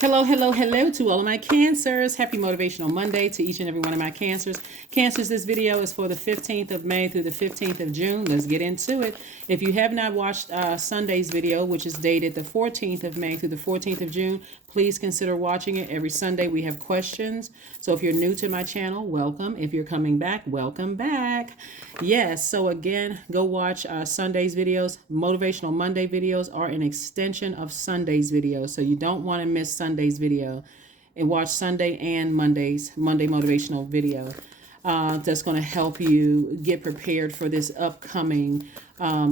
Hello, hello, hello to all of my Cancers. Happy Motivational Monday to each and every one of my Cancers. Cancers, this video is for the 15th of May through the 15th of June. Let's get into it. If you have not watched Sunday's video, which is dated the 14th of May through the 14th of June, please consider watching it. Every Sunday we have questions. So if you're new to my channel, welcome. If you're coming back, welcome back. Yes, so again, go watch Sunday's videos. Motivational Monday videos are an extension of Sunday's videos. So you don't want to miss Sunday's video, and watch Sunday and Monday motivational video. That's going to help you get prepared for this upcoming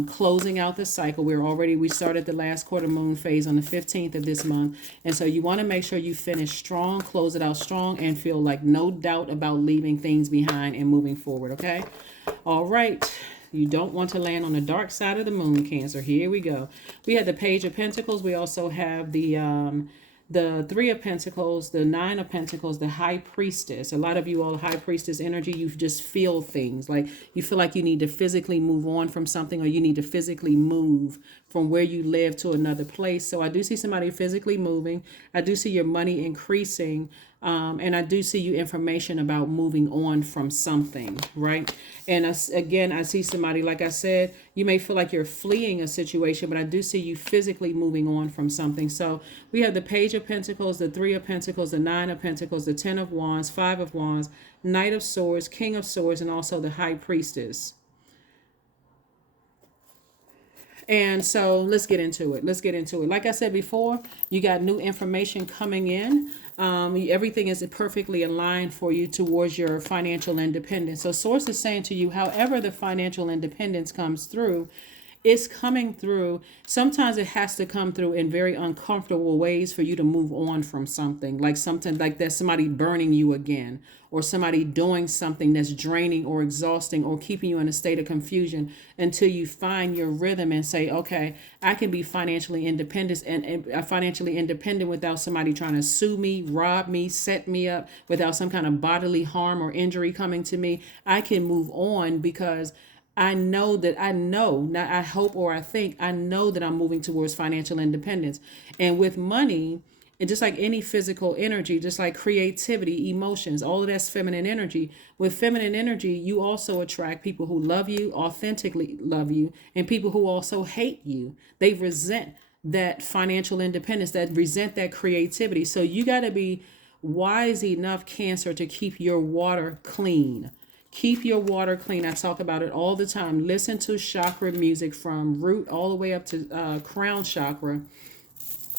closing out the cycle. We started the last quarter moon phase on the 15th of this month, and so you want to make sure you finish strong, close it out strong, and feel like no doubt about leaving things behind and moving forward. Okay, all right. You don't want to land on the dark side of the moon, Cancer. Here we go. We have the Page of Pentacles. We also have the Three of Pentacles, the Nine of Pentacles, the High Priestess. A lot of you all High Priestess energy, you just feel things. Like you feel like you need to physically move on from something, or you need to physically move from where you live to another place. So I do see somebody physically moving. I do see your money increasing. And I do see you information about moving on from something, right? And again, I see somebody, like I said, you may feel like you're fleeing a situation, but I do see you physically moving on from something. So we have the Page of Pentacles, the Three of Pentacles, the Nine of Pentacles, the Ten of Wands, Five of Wands, Knight of Swords, King of Swords, and also the High Priestess. And so let's get into it. Like I said before, you got new information coming in. Everything is perfectly aligned for you towards your financial independence. So Source is saying to you, however the financial independence comes through, it's coming through. Sometimes it has to come through in very uncomfortable ways for you to move on from something like there's somebody burning you again, or somebody doing something that's draining or exhausting or keeping you in a state of confusion, until you find your rhythm and say, okay, I can be financially independent and financially independent without somebody trying to sue me, rob me, set me up, without some kind of bodily harm or injury coming to me. I can move on because I know, not I hope or I think, I know that I'm moving towards financial independence. And with money, and just like any physical energy, just like creativity, emotions, all of that's feminine energy. With feminine energy, you also attract people who love you, authentically love you, and people who also hate you. They resent that financial independence, that resent that creativity. So you got to be wise enough, Cancer, to keep your water clean. Keep your water clean. I talk about it all the time. Listen to chakra music from root all the way up to crown chakra.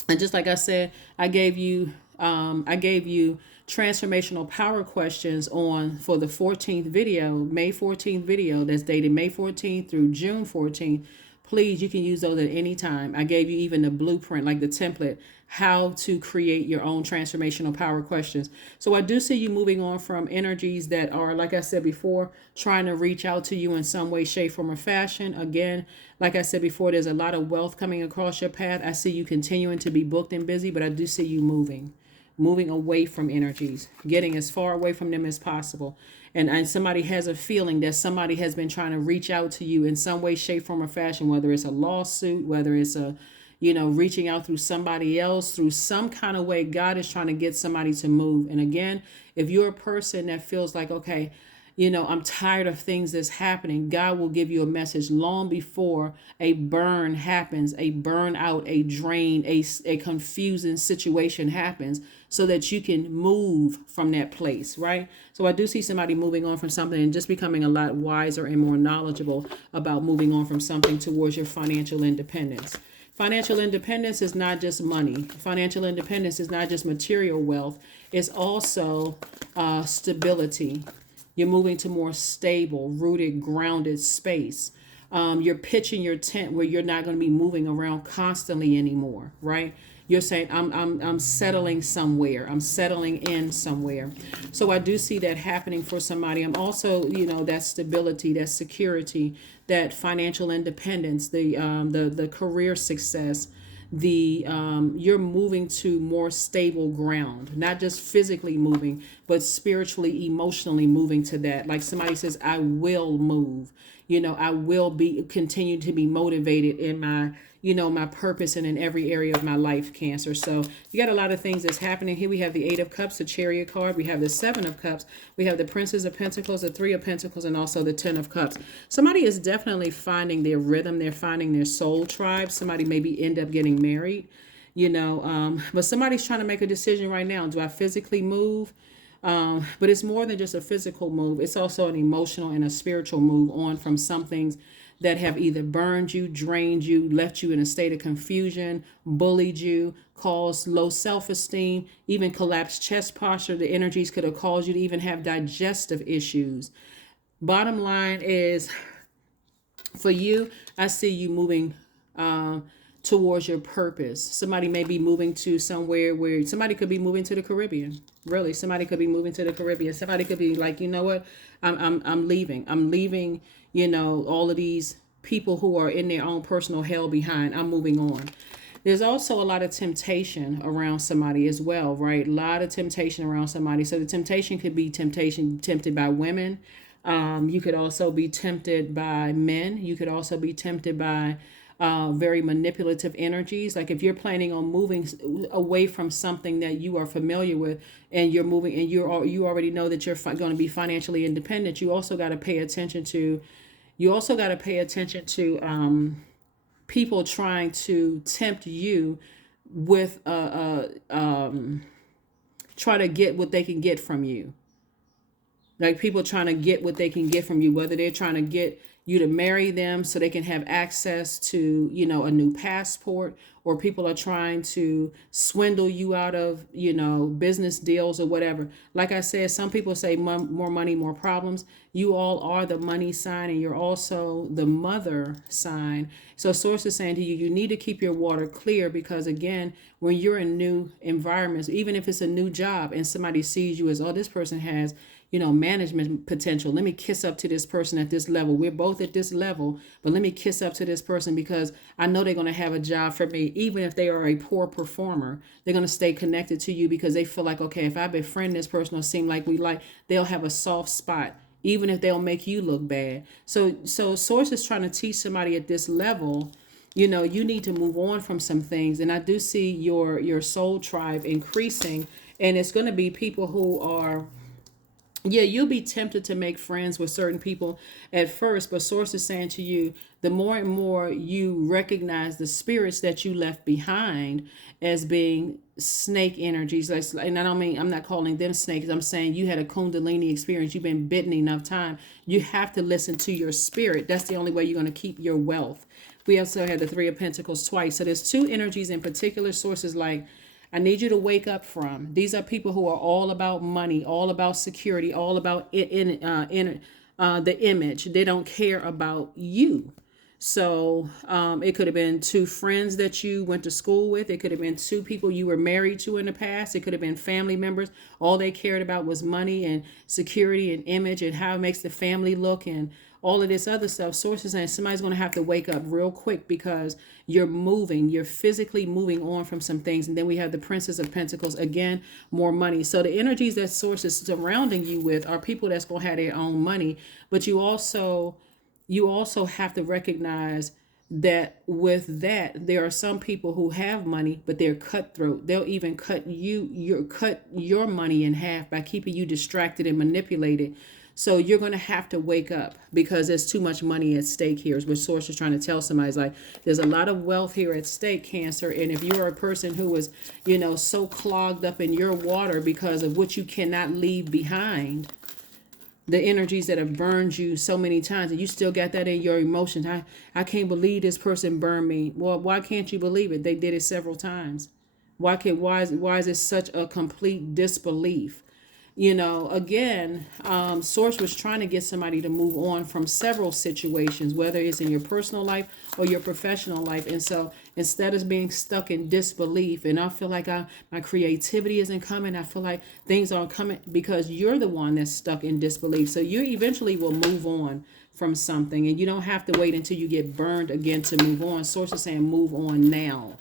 And just like I said, I gave you transformational power questions for the 14th video, May 14th video, that's dated May 14th through June 14th. Please, you can use those at any time. I gave you even the blueprint, like the template, how to create your own transformational power questions. So I do see you moving on from energies that are, like I said before, trying to reach out to you in some way, shape, form, or fashion. Again, like I said before, there's a lot of wealth coming across your path. I see you continuing to be booked and busy, but I do see you moving away from energies, getting as far away from them as possible. And somebody has a feeling that somebody has been trying to reach out to you in some way, shape, form, or fashion, whether it's a lawsuit, whether it's reaching out through somebody else, through some kind of way. God is trying to get somebody to move. And again, if you're a person that feels like, okay, I'm tired of things that's happening, God will give you a message long before a burn happens, a burnout, a drain, a confusing situation happens, so that you can move from that place, right? So I do see somebody moving on from something and just becoming a lot wiser and more knowledgeable about moving on from something towards your financial independence. Financial independence is not just money. Financial independence is not just material wealth. It's also stability. You're moving to more stable, rooted, grounded space. You're pitching your tent where you're not going to be moving around constantly anymore, right? You're saying, I'm settling somewhere. I'm settling in somewhere. So I do see that happening for somebody. I'm also, that stability, that security, that financial independence, the career success, you're moving to more stable ground, not just physically moving, but spiritually, emotionally moving to that. Like somebody says, I will move. I will continue to be motivated in my my purpose and in every area of my life, Cancer. So you got a lot of things that's happening here. We have the Eight of Cups, the Chariot card. We have the Seven of Cups. We have the Princess of Pentacles, the Three of Pentacles, and also the Ten of Cups. Somebody is definitely finding their rhythm. They're finding their soul tribe. Somebody maybe end up getting married, but somebody's trying to make a decision right now. Do I physically move? But it's more than just a physical move. It's also an emotional and a spiritual move on from some things that have either burned you, drained you, left you in a state of confusion, bullied you, caused low self-esteem, even collapsed chest posture. The energies could have caused you to even have digestive issues. Bottom line is, for you, I see you moving towards your purpose. Somebody may be moving to somewhere where somebody could be moving to the Caribbean. Really, somebody could be moving to the Caribbean. Somebody could be like, you know what? I'm leaving. I'm leaving, all of these people who are in their own personal hell behind. I'm moving on. There's also a lot of temptation around somebody as well, right? A lot of temptation around somebody. So the temptation could be tempted by women. You could also be tempted by men. You could also be tempted by very manipulative energies. Like if you're planning on moving away from something that you are familiar with, and you're moving, and you already know that you're going to be financially independent, you also got to pay attention to. People trying to tempt you with try to get what they can get from you. Like people trying to get what they can get from you, whether they're trying to get you to marry them so they can have access to, a new passport, or people are trying to swindle you out of, business deals or whatever. Like I said, some people say more money, more problems. You all are the money sign, and you're also the mother sign. So source is saying to you, you need to keep your water clear, because again, when you're in new environments, even if it's a new job and somebody sees you as, oh, this person has management potential. Let me kiss up to this person at this level. We're both at this level, but let me kiss up to this person because I know they're going to have a job for me. Even if they are a poor performer, they're going to stay connected to you because they feel like, okay, if I befriend this person or seem like they'll have a soft spot, even if they'll make you look bad. So source is trying to teach somebody at this level, you need to move on from some things. And I do see your soul tribe increasing, and it's going to be people who are, you'll be tempted to make friends with certain people at first, but source is saying to you, the more and more you recognize the spirits that you left behind as being snake energies, and I'm not calling them snakes. I'm saying you had a Kundalini experience. You've been bitten enough time. You have to listen to your spirit. That's the only way you're going to keep your wealth. We also had the Three of Pentacles twice. So there's two energies in particular. Sources like, I need you to wake up from. These are people who are all about money, all about security, all about the image. They don't care about you. So it could have been two friends that you went to school with. It could have been two people you were married to in the past. It could have been family members. All they cared about was money and security and image and how it makes the family look and all of this other stuff. Sources saying somebody's going to have to wake up real quick because you're physically moving on from some things. And then we have the Princess of Pentacles, again, more money. So the energies that source is surrounding you with are people that's going to have their own money. But you also have to recognize that with that, there are some people who have money, but they're cutthroat. They'll even cut your money in half by keeping you distracted and manipulated. So you're going to have to wake up because there's too much money at stake here, is what source is trying to tell somebody. It's like, there's a lot of wealth here at stake, Cancer. And if you're a person who is, so clogged up in your water because of what you cannot leave behind, the energies that have burned you so many times, and you still got that in your emotions. I can't believe this person burned me. Well, why can't you believe it? They did it several times. Why is it such a complete disbelief? Again, source was trying to get somebody to move on from several situations, whether it's in your personal life or your professional life. And so instead of being stuck in disbelief, and I feel like my creativity isn't coming, I feel like things aren't coming, because you're the one that's stuck in disbelief. So you eventually will move on from something, and you don't have to wait until you get burned again to move on. Source is saying move on now.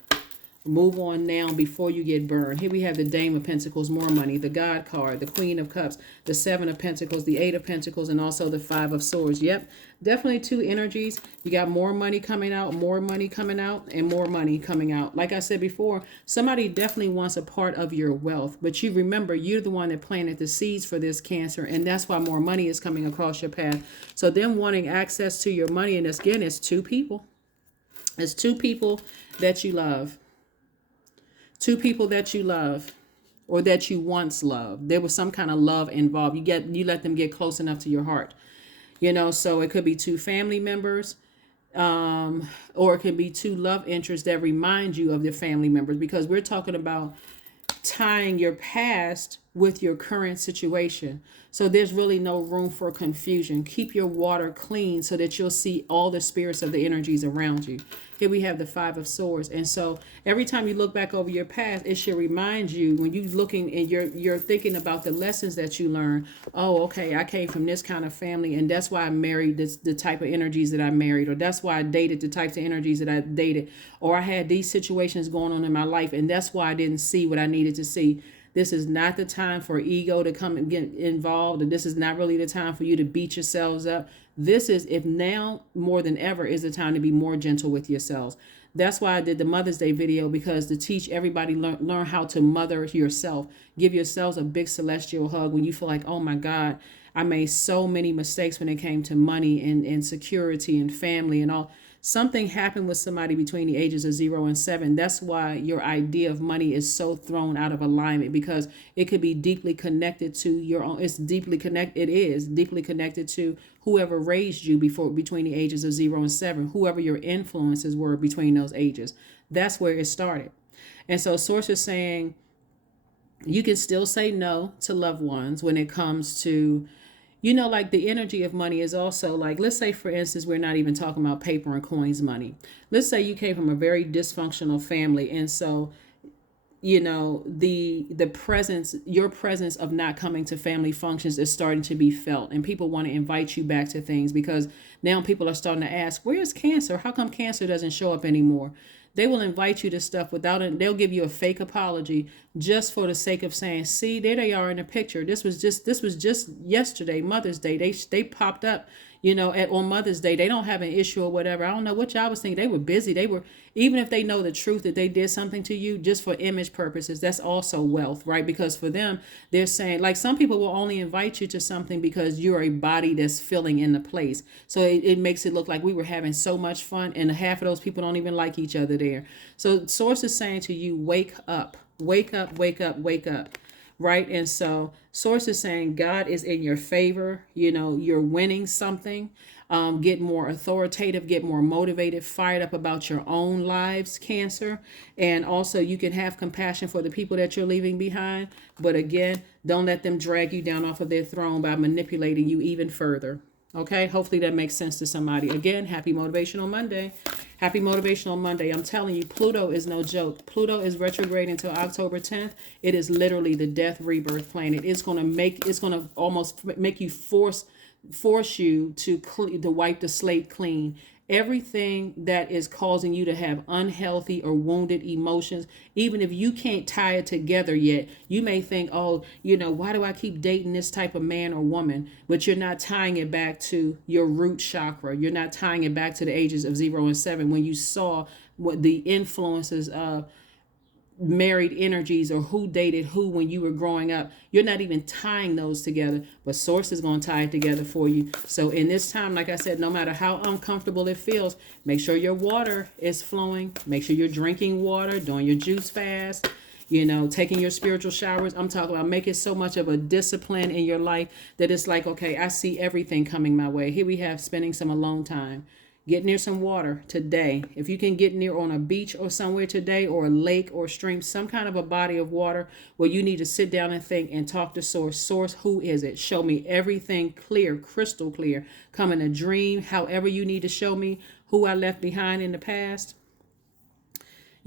Move on now before you get burned. Here we have the Dame of Pentacles, more money, the God card, the Queen of Cups, the Seven of Pentacles, the Eight of Pentacles, and also the Five of Swords. Yep, definitely two energies. You got more money coming out, more money coming out, and more money coming out. Like I said before, somebody definitely wants a part of your wealth, but you remember you're the one that planted the seeds for this, Cancer, and that's why more money is coming across your path. So them wanting access to your money, and again, it's two people. It's two people that you love. Two people that you love, or that you once loved. There was some kind of love involved. You let them get close enough to your heart. So it could be two family members, or it could be two love interests that remind you of your family members, because we're talking about tying your past with your current situation. So there's really no room for confusion. Keep your water clean so that you'll see all the spirits of the energies around you. Here we have the Five of Swords. And so every time you look back over your past, it should remind you, when you're looking and you're thinking about the lessons that you learned. Oh, okay, I came from this kind of family, and that's why I married the type of energies that I married, or that's why I dated the types of energies that I dated, or I had these situations going on in my life, and that's why I didn't see what I needed to see. This is not the time for ego to come and get involved, and this is not really the time for you to beat yourselves up. This is, if now more than ever, is the time to be more gentle with yourselves. That's why I did the Mother's Day video, because to teach everybody learn how to mother yourself. Give yourselves a big celestial hug when you feel like, oh my God, I made so many mistakes when it came to money and security and family and all. Something happened with somebody between the ages of 0 and 7. That's why your idea of money is so thrown out of alignment, because it could be deeply connected to your own. It is deeply connected to whoever raised you between the ages of 0 and 7, whoever your influences were between those ages. That's where it started. And so Source is saying you can still say no to loved ones when it comes to, like the energy of money is also like, let's say, for instance, we're not even talking about paper and coins money. Let's say you came from a very dysfunctional family. And so, the presence, your presence of not coming to family functions is starting to be felt. And people want to invite you back to things, because now people are starting to ask, where's Cancer? How come Cancer doesn't show up anymore? They will invite you to stuff without it. They'll give you a fake apology just for the sake of saying, see, there they are in the picture. This was just yesterday, Mother's Day. They popped up, on Mother's Day. They don't have an issue or whatever. I don't know what y'all was thinking. They were busy. Even if they know the truth that they did something to you just for image purposes, that's also wealth, right? Because for them, they're saying, like, some people will only invite you to something because you're a body that's filling in the place. So it makes it look like we were having so much fun, and half of those people don't even like each other there. So Source is saying to you, wake up, wake up, wake up, wake up. Right. And so Source is saying God is in your favor. You're winning something. Get more authoritative, get more motivated, fired up about your own lives, Cancer. And also you can have compassion for the people that you're leaving behind. But again, don't let them drag you down off of their throne by manipulating you even further. Okay, hopefully that makes sense to somebody. Again, happy Motivational Monday. Happy Motivational Monday. I'm telling you, Pluto is no joke. Pluto is retrograde until October 10th. It is literally the death rebirth planet. It's going to almost make you force you to wipe the slate clean. Everything that is causing you to have unhealthy or wounded emotions, even if you can't tie it together yet, you may think, oh, why do I keep dating this type of man or woman? But you're not tying it back to your root chakra. You're not tying it back to the ages of 0 and 7, when you saw what the influences of married energies, or who dated who when you were growing up. You're not even tying those together, but Source is going to tie it together for you. So in this time, like I said, no matter how uncomfortable it feels, make sure your water is flowing. Make sure you're drinking water, doing your juice fast, taking your spiritual showers. I'm talking about make it so much of a discipline in your life that it's like, okay, I see everything coming my way. Here we have spending some alone time. Get near some water today. If you can get near on a beach or somewhere today, or a lake or stream, some kind of a body of water where you need to sit down and think and talk to Source. Source, who is it? Show me everything clear, crystal clear. Come in a dream, however you need to show me who I left behind in the past.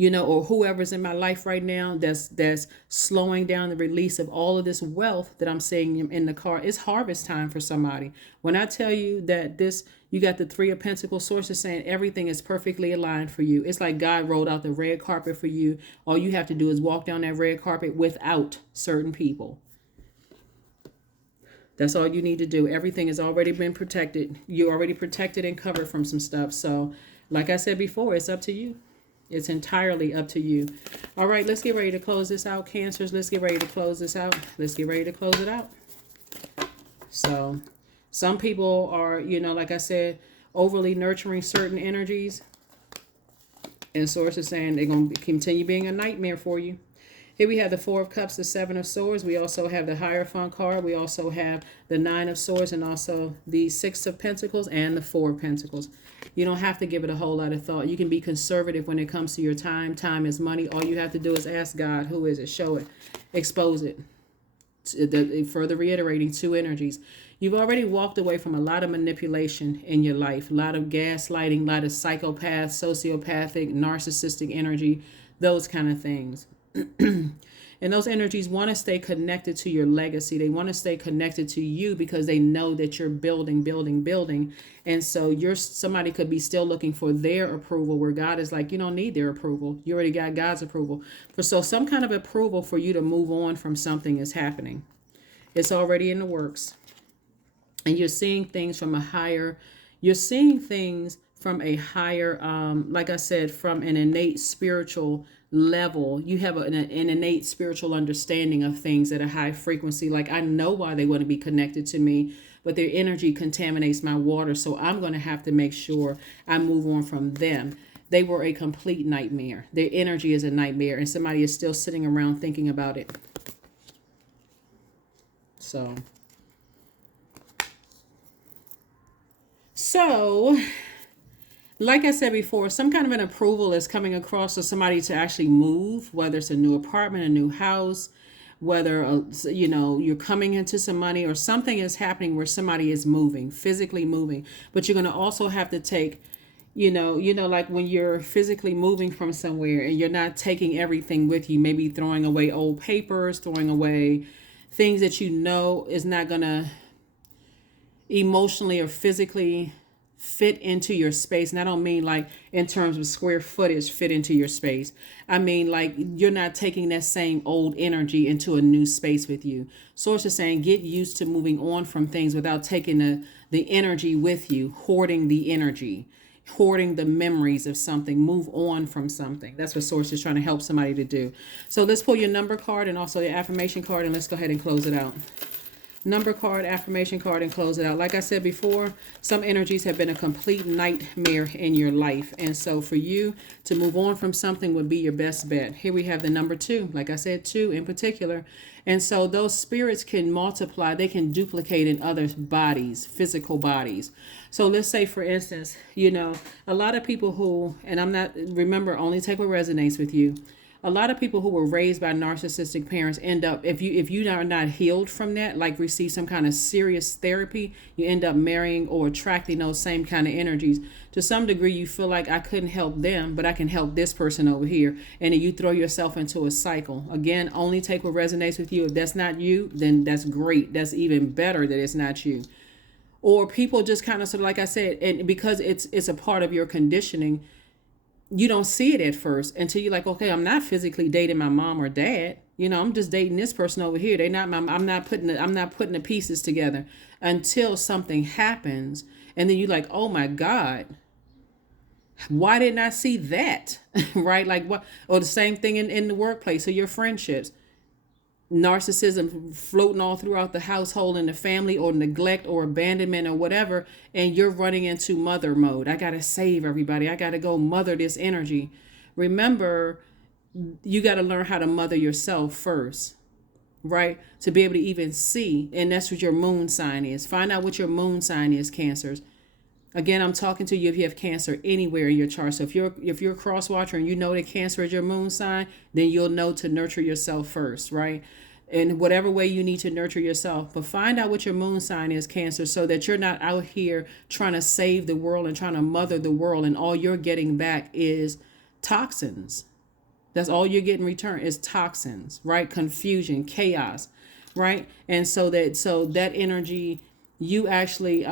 or whoever's in my life right now that's slowing down the release of all of this wealth that I'm seeing in the car. It's harvest time for somebody. When I tell you that you got the Three of Pentacles sources saying everything is perfectly aligned for you. It's like God rolled out the red carpet for you. All you have to do is walk down that red carpet without certain people. That's all you need to do. Everything has already been protected. You're already protected and covered from some stuff. So, like I said before, it's up to you. It's entirely up to you. All right, let's get ready to close this out, Cancers. Let's get ready to close this out. Let's get ready to close it out. So, some people are, like I said, overly nurturing certain energies. And Source is saying they're going to continue being a nightmare for you. Here we have the Four of Cups, the Seven of Swords. We also have the Hierophant card. We also have the Nine of Swords and also the Six of Pentacles and the Four of Pentacles. You don't have to give it a whole lot of thought. You can be conservative when it comes to your time. Time is money. All you have to do is ask God, who is it? Show it. Expose it. Further reiterating, two energies. You've already walked away from a lot of manipulation in your life. A lot of gaslighting, a lot of psychopath, sociopathic, narcissistic energy, those kind of things. And those energies want to stay connected to your legacy. They want to stay connected to you because they know that you're building. And so somebody could be still looking for their approval, where God is like, you don't need their approval. You already got God's approval. So some kind of approval for you to move on from something is happening. It's already in the works. And you're seeing things from a higher, like I said, from an innate spiritual level. You have an innate spiritual understanding of things at a high frequency. Like, I know why they want to be connected to me, but their energy contaminates my water. So I'm going to have to make sure I move on from them. They were a complete nightmare. Their energy is a nightmare, and somebody is still sitting around thinking about it. So like I said before, some kind of an approval is coming across for somebody to actually move, whether it's a new apartment, a new house, whether, you're coming into some money or something is happening where somebody is moving, physically moving. But you're going to also have to take, like when you're physically moving from somewhere and you're not taking everything with you, maybe throwing away old papers, throwing away things that is not going to emotionally or physically fit into your space. And I don't mean like in terms of square footage fit into your space. I mean like you're not taking that same old energy into a new space with you. Source is saying get used to moving on from things without taking the energy with you, hoarding the energy, hoarding the memories of something. Move on from something. That's what Source is trying to help somebody to do. So let's pull your number card and also the affirmation card, and let's go ahead and close it out. Number card, affirmation card, and close it out. Like I said before, some energies have been a complete nightmare in your life. And so for you to move on from something would be your best bet. Here we have the number 2. Like I said, 2 in particular. And so those spirits can multiply. They can duplicate in other bodies, physical bodies. So let's say, for instance, a lot of people who, and remember, only take what resonates with you. A lot of people who were raised by narcissistic parents end up, if you are not healed from that, like receive some kind of serious therapy, you end up marrying or attracting those same kind of energies. To some degree, you feel like I couldn't help them, but I can help this person over here. And then you throw yourself into a cycle. Again, only take what resonates with you. If that's not you, then that's great. That's even better that it's not you. Or people just kind of sort of, like I said, and because it's a part of your conditioning, you don't see it at first until you're like, okay, I'm not physically dating my mom or dad. I'm just dating this person over here. I'm not putting the pieces together until something happens. And then you're like, oh my God, why didn't I see that? Right? Like what? Or the same thing in the workplace or your friendships. Narcissism floating all throughout the household and the family, or neglect or abandonment or whatever, and you're running into mother mode. I gotta save everybody. I gotta go mother this energy. Remember, you gotta learn how to mother yourself first, right? To be able to even see, and that's what your moon sign is. Find out what your moon sign is, Cancers. Again, I'm talking to you if you have Cancer anywhere in your chart. So if you're a cross watcher and you know that Cancer is your moon sign, then you'll know to nurture yourself first, right? In whatever way you need to nurture yourself. But find out what your moon sign is, Cancer, so that you're not out here trying to save the world and trying to mother the world, and all you're getting back is toxins. That's all you're getting in return is toxins, right? Confusion, chaos, right? And so that energy, you actually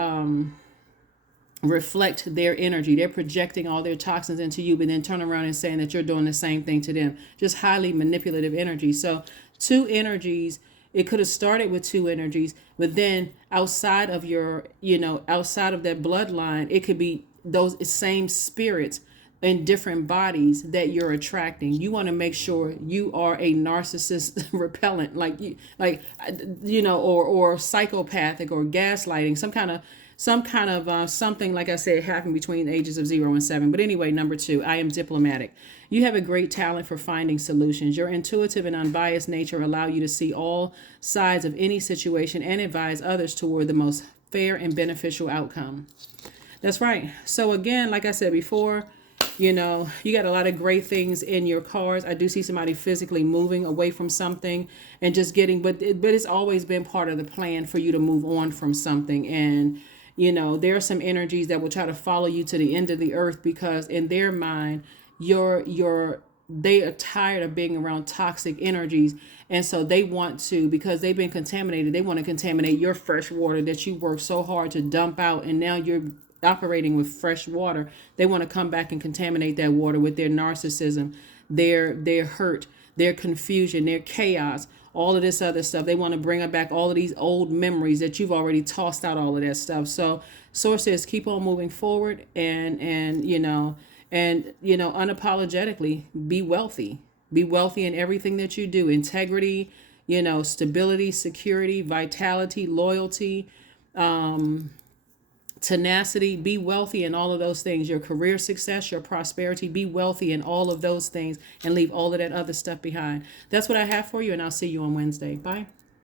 reflect their energy. They're projecting all their toxins into you, but then turn around and saying that you're doing the same thing to them. Just highly manipulative energy. So two energies, it could have started with two energies, but then outside of your, outside of that bloodline, it could be those same spirits in different bodies that you're attracting. You want to make sure you are a narcissist repellent, or psychopathic or gaslighting, some kind of something, like I said, happened between the ages of 0 and 7. But anyway, number 2, I am diplomatic. You have a great talent for finding solutions. Your intuitive and unbiased nature allow you to see all sides of any situation and advise others toward the most fair and beneficial outcome. That's right. So again, like I said before, you got a lot of great things in your cards. I do see somebody physically moving away from something and just getting, but it's always been part of the plan for you to move on from something. And there are some energies that will try to follow you to the end of the earth, because in their mind, they are tired of being around toxic energies. And so they want to, because they've been contaminated, they want to contaminate your fresh water that you worked so hard to dump out. And now you're operating with fresh water. They want to come back and contaminate that water with their narcissism, their hurt, their confusion, their chaos, all of this other stuff. They want to bring back all of these old memories that you've already tossed out, all of that stuff. So Source says keep on moving forward and unapologetically be wealthy. Be wealthy in everything that you do. Integrity, stability, security, vitality, loyalty, tenacity. Be wealthy in all of those things. Your career success, your prosperity. Be wealthy in all of those things and leave all of that other stuff behind. That's what I have for you, and I'll see you on Wednesday. Bye.